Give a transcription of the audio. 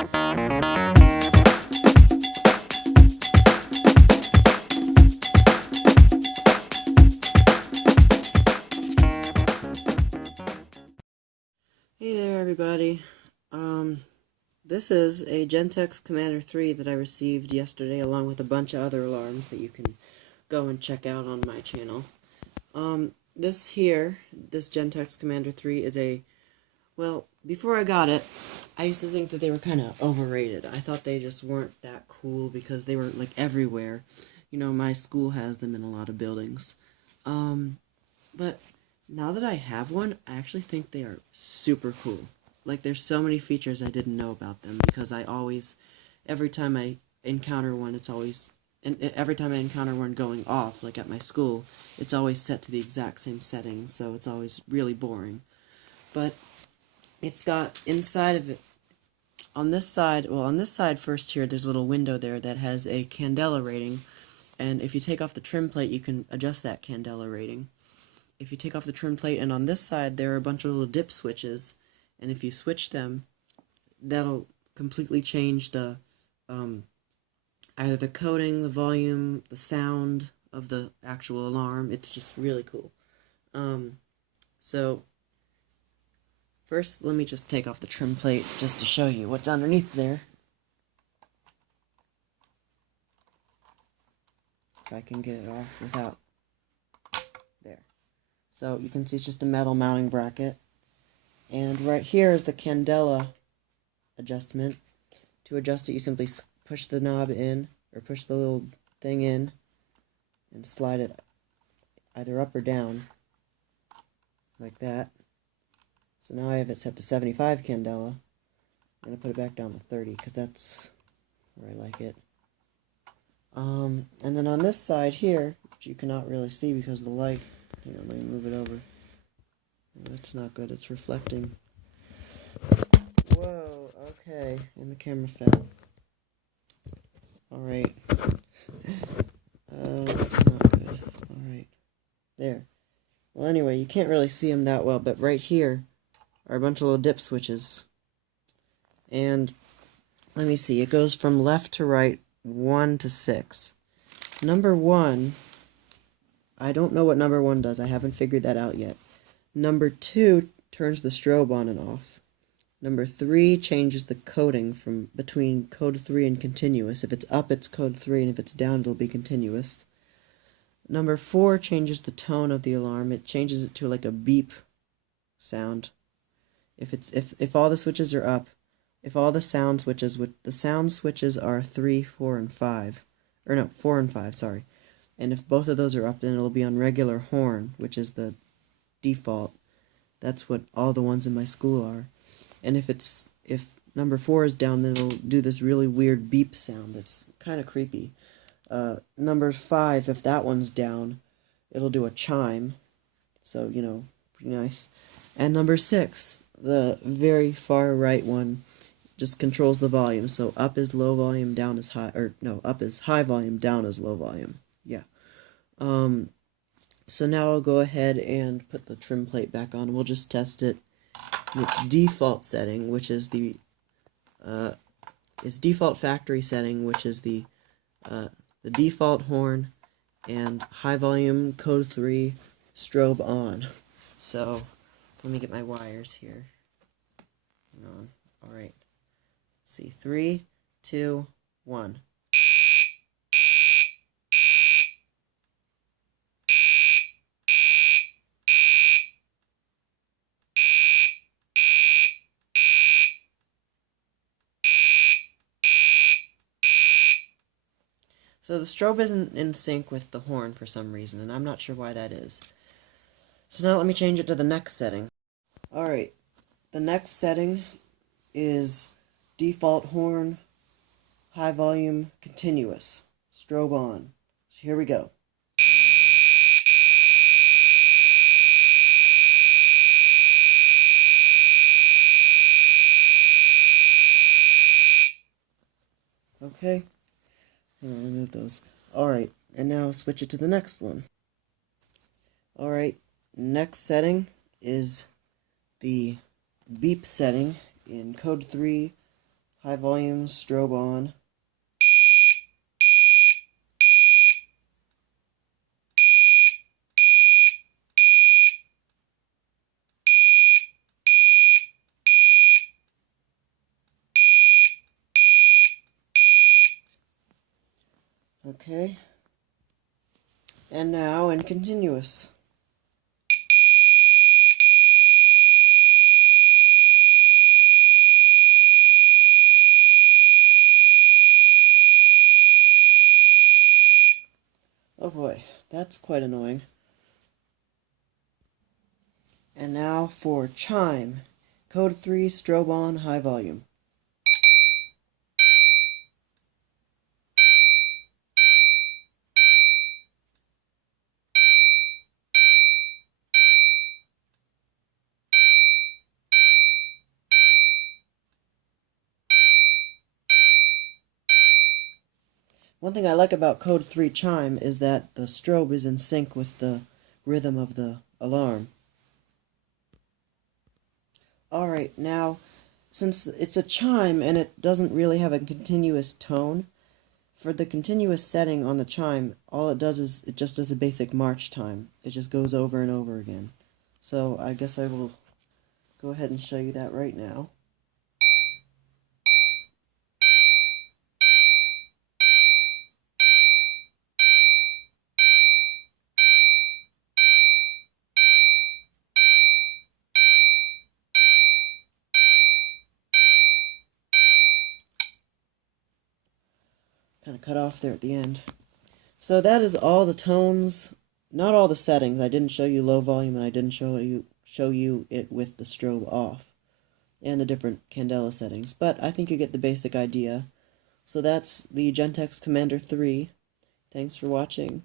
Hey there, everybody. This is a Gentex Commander3 that I received yesterday, along with a bunch of other alarms that you can go and check out on my channel. This Gentex Commander3 is well, before I got it, I used to think that they were kind of overrated. I thought they just weren't that cool because they were, like, everywhere. You know, my school has them in a lot of buildings. But now that I have one, I actually think they are super cool. Like, there's so many features I didn't know about them, because every time I encounter one, every time I encounter one going off, like at my school, it's always set to the exact same settings, so it's always really boring. But it's got inside of it, on this side first here, there's a little window there that has a candela rating, and if you take off the trim plate, you can adjust that candela rating. If you take off the trim plate, and on this side, there are a bunch of little dip switches, and if you switch them, that'll completely change the, either the coding, the volume, the sound of the actual alarm. It's just really cool. So, first, let me just take off the trim plate just to show you what's underneath there. If I can get it off without... There. So, you can see it's just a metal mounting bracket. And right here is the candela adjustment. To adjust it, you simply push the knob in, or push the little thing in, and slide it either up or down, like that. So now I have it set to 75 candela. I'm going to put it back down to 30, because that's where I like it. And then on this side here, which you cannot really see because of the light, hang on, let me move it over. That's not good, it's reflecting. Whoa, okay, and the camera fell. Alright. This is not good. Alright. There. Well, anyway, you can't really see them that well, but right here are a bunch of little dip switches. And, let me see, it goes from left to right, 1 to 6. Number 1, I don't know what number 1 does, I haven't figured that out yet. Number 2 turns the strobe on and off. Number 3 changes the coding from between code 3 and continuous. If it's up, it's code 3, and if it's down, it'll be continuous. Number 4 changes the tone of the alarm. It changes it to like a beep sound. If all the switches are up, if all the sound switches are 3, 4, and 5, or no, 4 and 5, sorry. And if both of those are up, then it'll be on regular horn, which is the default. That's what all the ones in my school are. And if number 4 is down, then it'll do this really weird beep sound that's kind of creepy. Number 5, if that one's down, it'll do a chime. So, you know, pretty nice. And number 6, the very far right one, just controls the volume. So up is low volume, down is high, or no, up is high volume, down is low volume. Yeah. So now I'll go ahead and put the trim plate back on. We'll just test it in its default setting, which is its default factory setting, which is the default horn and high volume code 3 strobe on. So let me get my wires here. Hang on. All right. Let's see, 3, 2, 1. So the strobe isn't in sync with the horn for some reason, and I'm not sure why that is. So now let me change it to the next setting. Alright, the next setting is default horn, high volume, continuous, strobe on. So here we go. Okay. Let me move those. Alright, and now switch it to the next one. Alright, next setting is the beep setting in code 3 high volume, strobe on. Okay, and now in continuous. Oh boy, that's quite annoying. And now for chime. Code 3, strobe on, high volume. One thing I like about Code 3 chime is that the strobe is in sync with the rhythm of the alarm. Alright, now, since it's a chime and it doesn't really have a continuous tone, for the continuous setting on the chime, all it does is it just does a basic march time. It just goes over and over again. So I guess I will go ahead and show you that right now. Kind of cut off there at the end. So that is all the tones, not all the settings. I didn't show you low volume and I didn't show you it with the strobe off and the different candela settings, but I think you get the basic idea. So that's the Gentex Commander 3. Thanks for watching.